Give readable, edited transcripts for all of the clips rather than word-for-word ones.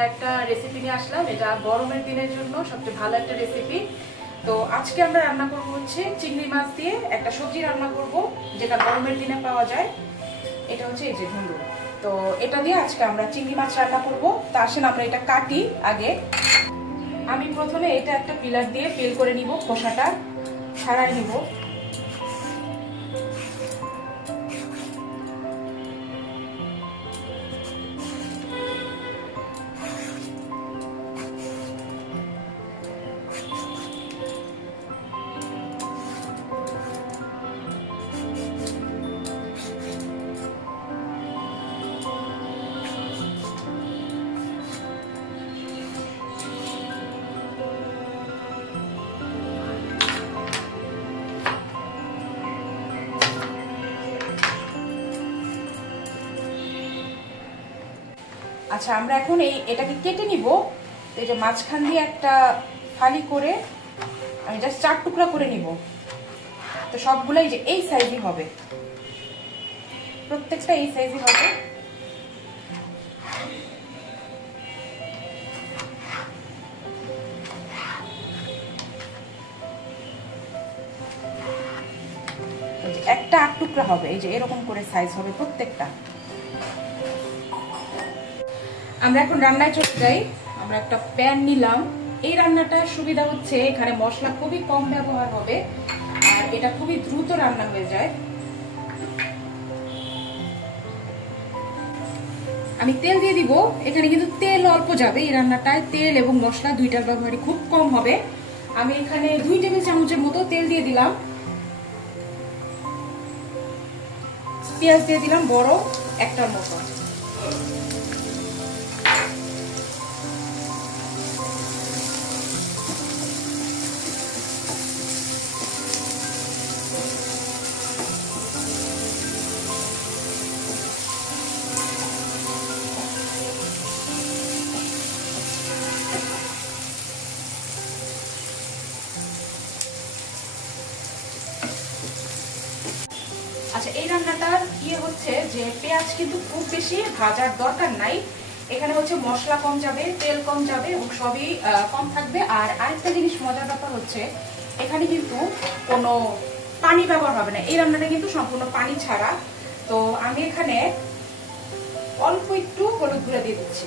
আমরা একটা রেসিপি নিয়ে আসলাম। এটা গরমের দিনের জন্য সবচেয়ে ভালো একটা রেসিপি। তো আজকে আমরা রান্না করব হচ্ছে চিংড়ি মাছ দিয়ে একটা সবজি রান্না করব, যেটা গরমের দিনে পাওয়া যায়। এটা হচ্ছে এই যে ধুন্দুল। তো এটা দিয়ে আজকে আমরা চিংড়ি মাছ রান্না করব। তো আসেন আমরা এটা কাটি আগে। আমি প্রথমে এটা একটা পিলার দিয়ে পেল করে নিব, খোসাটা ছাড়াই নিব। আচ্ছা, আমরা এখন এটাকে কেটে নিব। এই যে মাঝখান দিয়ে একটা ফালি করে আমি জাস্ট 4 টুকরা করে নিব। তো সবগুলাই যে এই সাইজই হবে, প্রত্যেকটা এই সাইজই হবে। একটা 8 টুকরা হবে, এই যে এরকম করে সাইজ হবে প্রত্যেকটা। আমরা এখন রান্নায় চলে যাই। আমরা একটা প্যান নিলাম। এই রান্নাটার সুবিধা হচ্ছে এখানে মশলা খুবই কম ব্যবহার হবে আর এটা খুবই দ্রুত রান্না হয়ে যায়। আমি তেল দিয়ে দিব। এখানে কিন্তু তেল অল্প যাবে এই রান্নাটায়, তেল এবং মশলা দুইটার ব্যবহারই খুব কম হবে। আমি এখানে 2 টেবিল চামচের মতো তেল দিয়ে দিলাম। পেঁয়াজ দিয়ে দিলাম বড় একটার মতো। আচ্ছা, এই রান্নাটার হচ্ছে যে পেঁয়াজ কিন্তু খুব বেশি ভাজার দরকার নাই। এখানে হচ্ছে মশলা কম যাবে, তেল কম যাবে এবং সবই কম থাকবে। আর আরেকটা জিনিস মজার ব্যাপার হচ্ছে এখানে কিন্তু কোনো পানি ব্যবহার হবে না। এই রান্নাটা কিন্তু সম্পূর্ণ পানি ছাড়া। তো আমি এখানে অল্প একটু হলুদ গুঁড়া দিয়ে দিচ্ছি,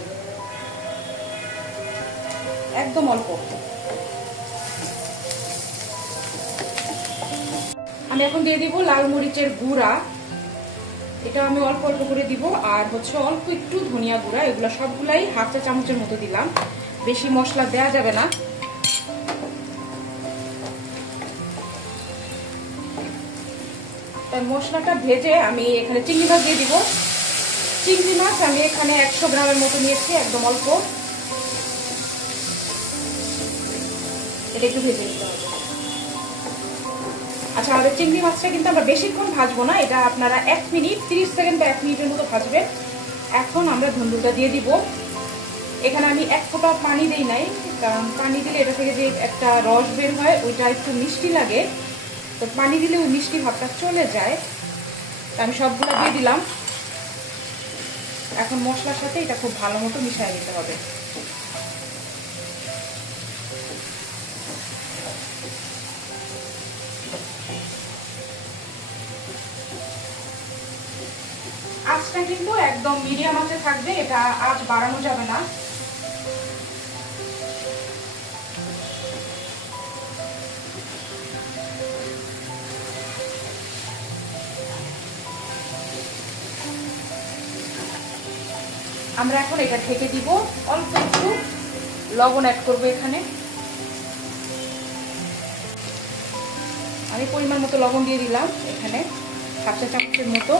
একদম অল্প। আমি এখন দিয়ে দিব লাল মরিচের গুঁড়া, এটা আমি অল্প অল্প করে দিব। আর হচ্ছে অল্প একটু ধনিয়া গুঁড়া, এগুলো সবগুলাই হাফ চা চামচের মতো দিলাম। বেশি মশলা দেওয়া যাবে না। তাই মশলাটা ভেজে আমি এখানে চিংড়ি মাছ দিয়ে দিব। চিংড়ি মাছ আমি এখানে 100 গ্রামের মতো নিয়েছি, একদম অল্প। এটা একটু ভেজে নিতে হবে। আচ্ছা, আমাদের চিংড়ি মাছটা কিন্তু আমরা বেশিক্ষণ ভাজবো না, এটা আপনারা 1 মিনিট 30 সেকেন্ড বা 1 মিনিটের মতো ভাজবেন। এখন আমরা ধুন্দুলটা দিয়ে দিব। এখানে আমি 1 ফোঁটা পানি দেই নাই, কারণ পানি দিলে এটা থেকে যে একটা রস বের হয় ওইটা একটু মিষ্টি লাগে। তো পানি দিলে ওই মিষ্টি ভাবটা চলে যায়। তো আমি সবগুলো দিয়ে দিলাম। এখন মশলার সাথে এটা খুব ভালো মতো মিশিয়ে দিতে হবে। আঁচটা কিন্তু একদম মিডিয়াম আঁচে থাকবে, এটা আঁচ বাড়ানো যাবে না। আমরা এখন এটা ঢেকে দিব। অল্প একটু লবণ অ্যাড করবো এখানে। আমি পরিমাণ মতো লবণ দিয়ে দিলাম এখানে, হাফ চা চামচের মতো।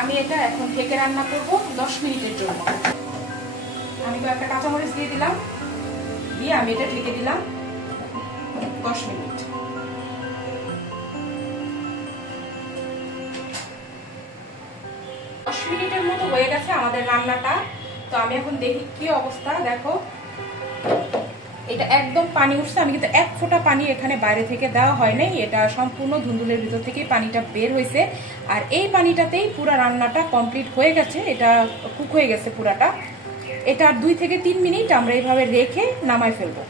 আমি এটা এখন ঢেকে রান্না করব 10 মিনিটের জন্য। আমি কয়েকটা কাঁচামরিচ দিয়ে দিলাম, দিয়ে আমি এটা ঢেকে দিলাম 10 মিনিট। 10 মিনিটের মতো হয়ে গেছে আমাদের রান্নাটা। তো আমি এখন দেখি কি অবস্থা। দেখো এটা একদম পানি উঠছে, আমি কিন্তু এক ফোঁটা পানি এখানে বাইরে থেকে দেওয়া হয় নাই, এটা সম্পূর্ণ ধুন্দুলের ভিতর থেকে পানিটা বের হয়েছে। আর এই পানিটাতেই পুরো রান্নাটা কমপ্লিট হয়ে গেছে, এটা কুক হয়ে গেছে পুরাটা। এটা 2 থেকে 3 মিনিট আমরা এইভাবে রেখে নামাই ফেলবো।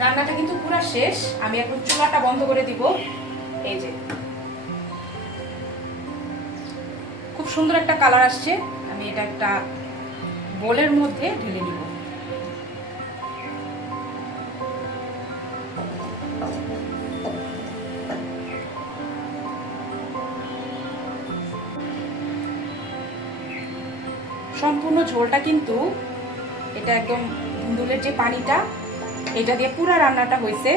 রান্নাটা কিন্তু পুরো শেষ, আমি এখন চুলাটা বন্ধ করে দিব। এই যে খুব সুন্দর একটা কালার আসছে, আমি এটা একটা বোলের মধ্যে ঢেলে নিব। সম্পূর্ণ ঝোলটা কিন্তু এটা একদম ধুন্দুলের যে পানিটা এটা দিয়ে পুরো রান্নাটা হয়েছে।